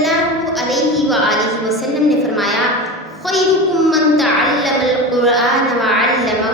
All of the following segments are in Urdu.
اللہ علیہ وآلہ وسلم نے فرمایا خیرکم من تعلم القرآن وعلمہ،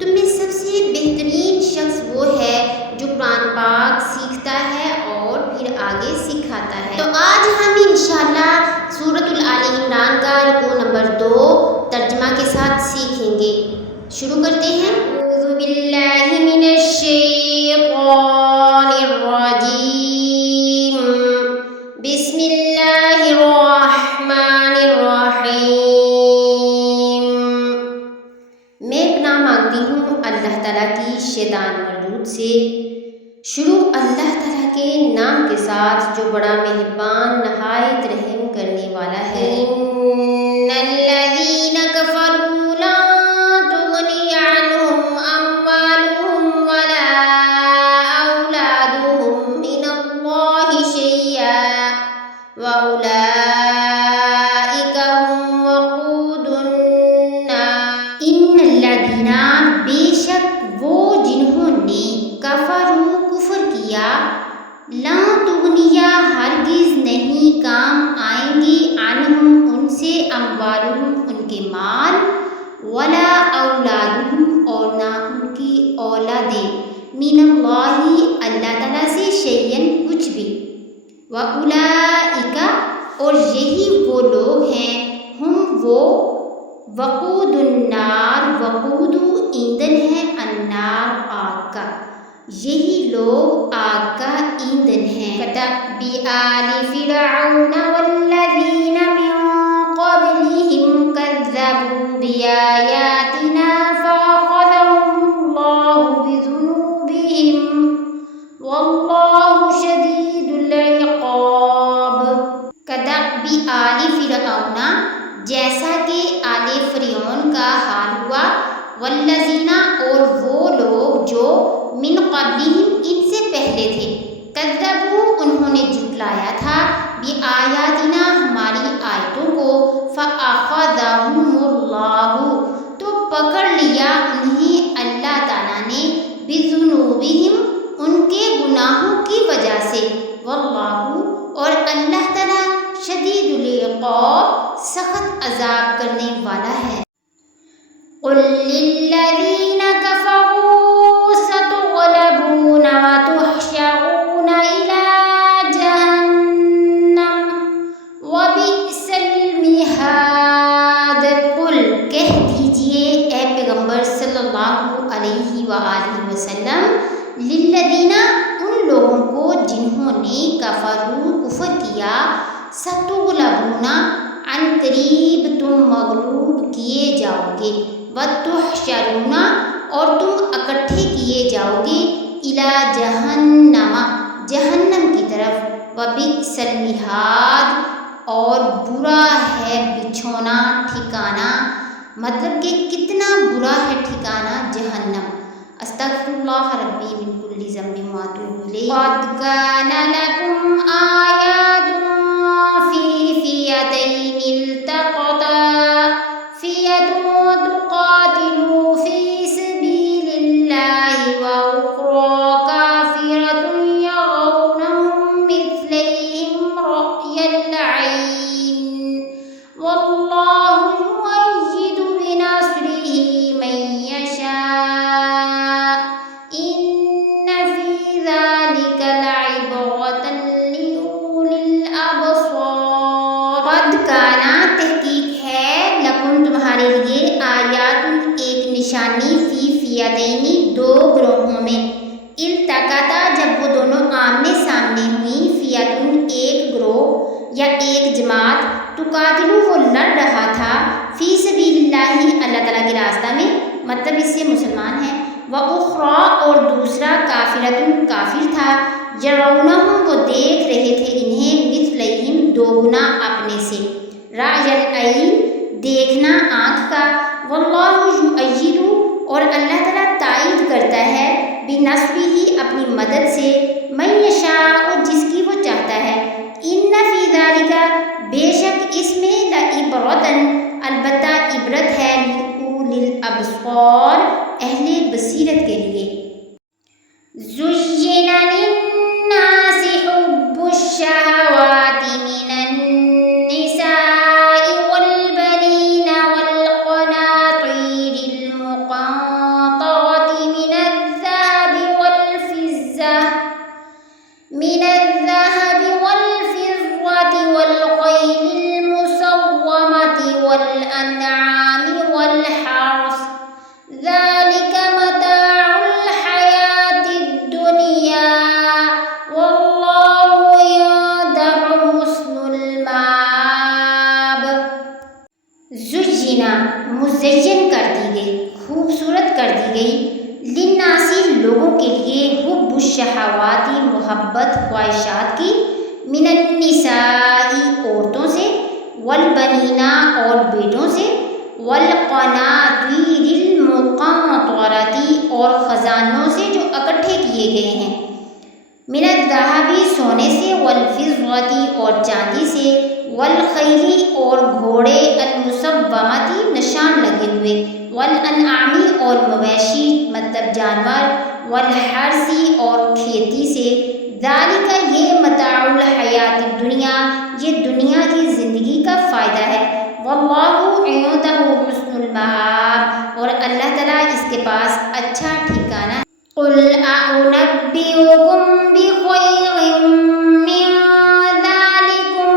تم میں سب سے بہترین شخص وہ ہے جو قرآن پاک سیکھتا ہے اور پھر آگے سکھاتا ہے۔ تو آج ہم انشاءاللہ سورۃ آل عمران کا رکوع نمبر 2 ترجمہ کے ساتھ سیکھیں گے۔ شروع کرتے ہیں۔ اعوذ باللہ من الشیطان الرجیم، بسم اللہ الرحمن الرحیم۔ میں پناہ مانگتی ہوں اللہ تعالیٰ کی شیطان مردود سے۔ شروع اللہ تعالیٰ کے نام کے ساتھ جو بڑا مہربان نہایت رحم کرنے والا ہے۔ ان الذین کفروا لا تغنی عنہم اموالہم ولا اولادہم من اللہ شیئا واولئک هم وقود النار۔ ان الذین، بے شک وہ جنہوں نے کفروا کفر کیا، لا تغنیا ہرگز نہیں کام آئیں گی، عنہم ان سے، اموالہم ان کے مال، ولا اولادہم اور نہ ان کی اولادیں، من اللہ اللہ تعالیٰ سے، شیئن کچھ بھی، واولئک اور یہی وہ لوگ ہیں، ہم وہ، وقود النار وقود ایندھن ہے، النار آگ کا، یہی لوگ آگ کا ایندھن ہیں۔ کدأب آل فرعون والذین من قبلہم کذبوا بآیاتنا فأخذہم اللہ بذنوبہم واللہ شدید العقاب۔ کدأب آل فرعون، جیسا کہ آل فرعون کا حال ہوا، والذین اور وہ لوگ جو من قبلہم ان سے پہلے تھے، کذبوا انہوں نے جھٹلایا تھا، بآیاتنا ہماری آیتوں کو، فأخذہم اللہ تو پکڑ لیا انہیں اللہ تعالیٰ نے، بذنوبہم ان کے گناہوں کی وجہ سے، واللہ اور اللہ تعالیٰ شدید العقاب سخت عذاب کرنے والا ہے۔ قل للذین کفروا ستغلبون وتحشرون إلی جہنم وبئس المہاد۔ قل کہہ دیجئے اے پیغمبر صلی اللہ علیہ وآلہ وسلم، للذین ان لوگوں کو جنہوں نے کفروا کفر کیا، ستغلبون عن قریب تم مغلوب کیے جاؤ گے، وتحشرون اور تم اکٹھے کیے جاؤ گے، الی جہنم جہنم کی طرف، وبئس المہاد اور برا ہے بچھونا ٹھکانہ، مطلب کہ کتنا برا ہے ٹھکانہ جہنم۔ استغفر اللہ ربی من کل ذنب واتوب الیہ۔ قد کان لکم آیات فی فئتین التقطا، فئۃ تقاتل فی سبیل اللہ واخری کافرۃ یرونہم مثلیہم رأی العین، واللہ یؤید بنصرہ من یشاء، ان فی ذلک لعبرۃ لأولی الابصار۔ قد کانا تحقیق ہے، لکم تمہارے لیے، آیات ایک نشانی، فی فئتین دو گروہوں میں، التقطا جب وہ دونوں آمنے سامنے ہوئیں، فئۃ ایک گروہ یا ایک جماعت، تقاتل وہ لڑ رہا تھا، فی سبیل اللہ اللہ تعالیٰ کے راستہ میں، مطلب اس سے مسلمان ہیں، واخری اور دوسرا کافرۃ کافر تھا، یرونہم وہ دیکھ رہے تھے انہیں، مثلیہم دوگنا اپنے سے، رأی العین دیکھنا آنکھ کا، واللہ یؤید اور اللہ تعالیٰ تائید کرتا ہے، بنصرہ اپنی مدد سے، من یشاء جس کی وہ چاہتا ہے، ان فی ذلک بے شک اس میں، لعبرۃ البتہ عبرت ہے، لأولی الابصار اہل بصیرت کے لیے۔ زین للناس حب الشہوات من والأنعام والحرث ذلك متاع الحياة الدنيا والله عنده حسن المآب۔ زجنا مزین کر دی گئی، خوبصورت کر دی گئی، للناسی لوگوں کے لیے، حب الشہواتی محبت خواہشات کی، من النساء عورتوں سے، والبنینا اور بیٹوں سے، والقناطیر المقنطرتی اور خزانوں سے جو اکٹھے کیے گئے ہیں، من الذهب سونے سے، والفضة اور چاندی سے، والخیل اور گھوڑے، المسومتی نشان لگے ہوئے، والانعام اور مویشی مطلب جانور، والحرث اور کھیتی سے، ذالک یہ متاع الحیات الدنیا یہ دنیا کی زندگی کا فائدہ ہے، واللہ عنده حسن المآب اور اللہ تعالیٰ اس کے پاس اچھا ٹھکانہ ہے۔ قل أنبئكم بخير من ذلكم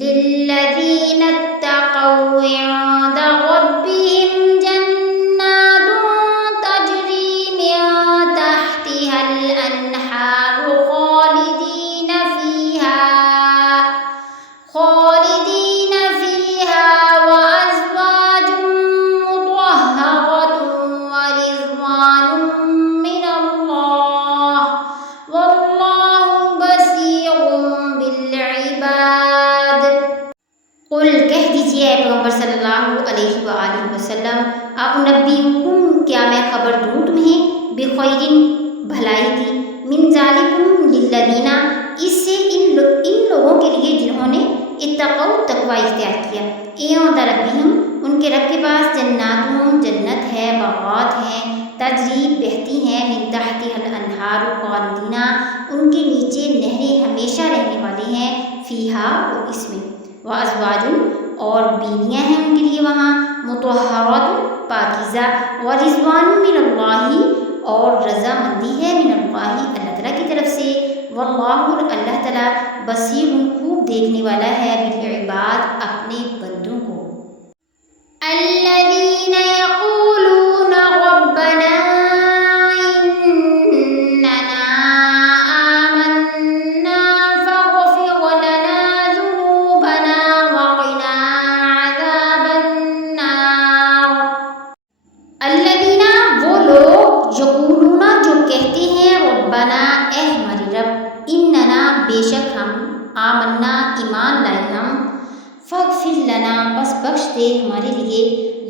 للذين اتقوا عند ربهم جنات تجري من تحتها الأنهار خالدين فيها وأزواج مطهرة ورضوان من الله والله بصير بالعباد۔ قل کہہ دیجئے اے پیغمبر صلی اللہ علیہ وآلہ وسلم، اُنبئکم کیا میں خبر دوں تمہیں، بخیر بھلائی کی، من ذالکم للذین اس سے ان لوگوں کے لیے جنہوں نے اتقوا تقوی اختیار کیا، عند ربہم ان کے رب کے پاس، جناتوں جنت ہے، باغات ہیں، تجری بہتی ہیں، من تحتها الانہار خالدین ان کے نیچے نہریں ہمیشہ رہنے والی ہیں، فیہا وہ اس میں، وازواج اور بیویاں ہیں ان کے لیے وہاں، مطہرات پاکیزہ، ورضوان من اللہ اور رضا مندی ہے، من اللہ اللہ تعالیٰ کی طرف سے، واللہ اللہ تعالیٰ بصیر خوب دیکھنے والا ہے، بالعباد اپنے بندوں کو۔ الذین یقولون ربنا اننا آمنا فاغفر لنا ذنوبنا وقنا عذاب النار۔ الذین وہ لوگ، یقولون جو کہتے ہیں، ربنا اے ہمارے رب، اننا بے شک ہم، آمنا ایمان لائے ہم، فاغفر لنا بس بخش دے ہمارے لیے،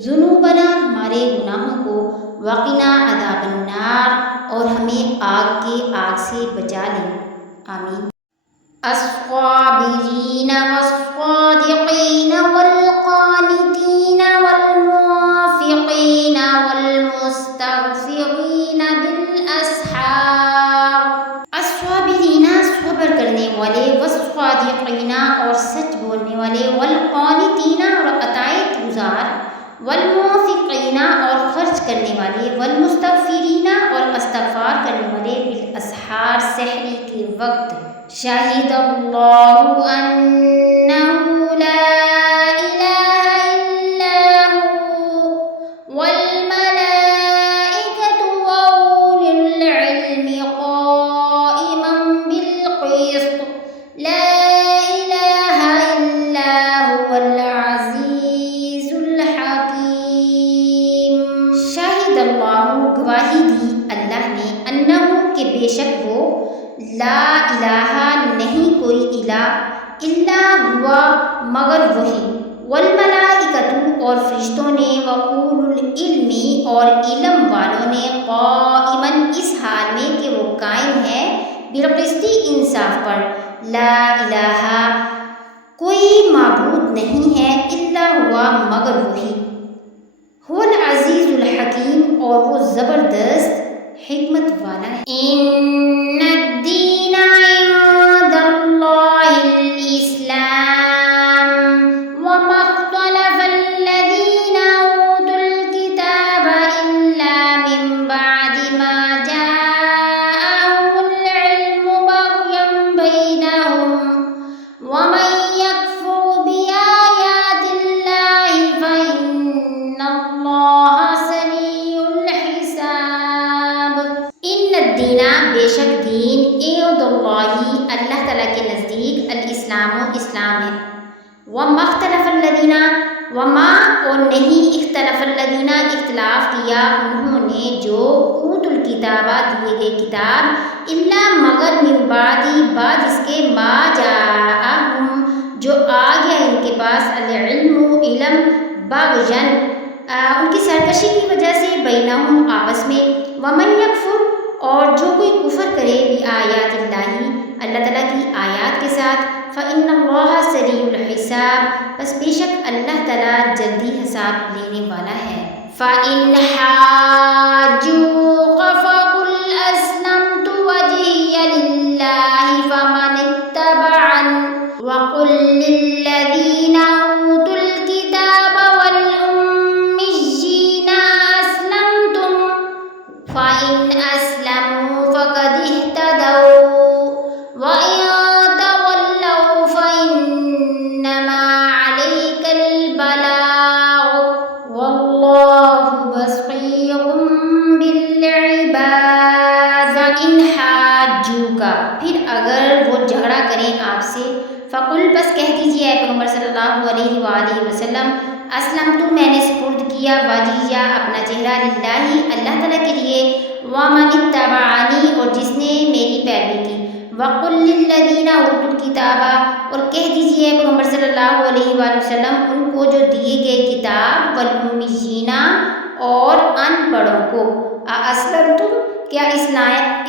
ذنوبنا ہمارے گناہوں کو، وقنا عذاب النار اور ہمیں آگ سے بچا لے، آمین۔ الصابرین والصادقین والقانتین والمنفقین والمستغفرین بالاسحار۔ الصابرین صبر کرنے والے، والصادقین اور سچ بولنے والے، والقانتین اور اطاعت گزار، والمنفقین اور خرچ کرنے والے، والمستغفرین اور استغفار کرنے والے، بالاسحار سحری کے وقت۔ شہد اللہ انہ لا الہ الا هو والملائکۃ وأولی العلم قائما بالقسط لا الہ الا هو العزیز الحکیم۔ شاہد اللہ گواہی دی اللہ نے، انہ کہ بے شک وہ، لا الہ نہیں کوئی الہ، الا ہوا مگر وہی، والملائکۃ اور فرشتوں نے، وأولو العلم اور علم والوں نے، قائما اس حال میں کہ وہ قائم ہے، بالقسط انصاف پر، لا الہ کوئی معبود نہیں ہے، الا ہوا مگر وہی، هو العزیز الحکیم اور وہ زبردست حکمت والا ہے۔ ان الدین عند اللہ الاسلام وما اختلف الذین اوتوا الکتاب الا من بعد ما جاءهم العلم بغیا بینہم ومن یکفر بآیات اللہ فإن اللہ تعالیٰ کے نزدیک الاسلام اسلام ہے۔ وما اختلف الذین وما اور نہیں اختلف الذین اختلاف کیا انہوں نے جو اوت الکتابہ دیے گئے کتاب الا مگر من بعد اس کے ما جاءہم جو آ گیا ان کے پاس العلم علم بغین ان کی سرکشی کی وجہ سے بینہم آپس میں ومن یکفر اور جو کوئی کفر کرے بآیات اللہ تعالیٰ کی آیات کے ساتھ فإن اللہ سریع الحساب بس بے شک اللہ تعالیٰ جلدی حساب لینے والا ہے۔ فإن حاجوک فقل اسلمت وجهي للہ فمن اتبعن وقل للذین اوتوا الکتاب والأمیین اسلمتم فإن اسلموا فقد اہتدوا وإن تولوا فإنما عليك البلاغ والله بصير بالعباد۔ فإن حاجوک پھر اگر وہ جھگڑا کریں آپ سے فقل بس کہہ دیجیے اے پیغمبر صلی اللہ علیہ وآلہ وسلم اسلمت میں نے سپرد کیا وجہیہ اپنا چہرہ للہ اللہ تعالیٰ کے لیے ومن اتبعنی اور جس نے میری پیروی کی وقل للذین اوتوا الکتاب اور کہہ دیجیے پیغمبر صلی اللہ علیہ وآلہ وسلم ان کو جو دیے گئے کتاب والامیین اور ان پڑھوں کو اسلمتم کیا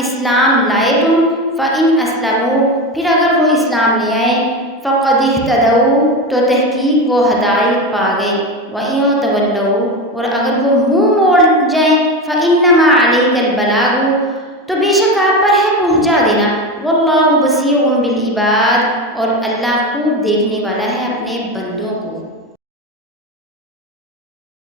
اسلام لائے تم فإن اسلموا پھر اگر وہ اسلام لے آئے فقد اہتدوا تو تحقیق وہ ہدایت پا گئے وإن تولوا اور اگر وہ منہ موڑ جائیں فإنما علیک البلاغ تو بے شک آپ پر ہے پہنچا دینا واللہ بصیر بالعباد اور اللہ خوب دیکھنے والا ہے اپنے بندوں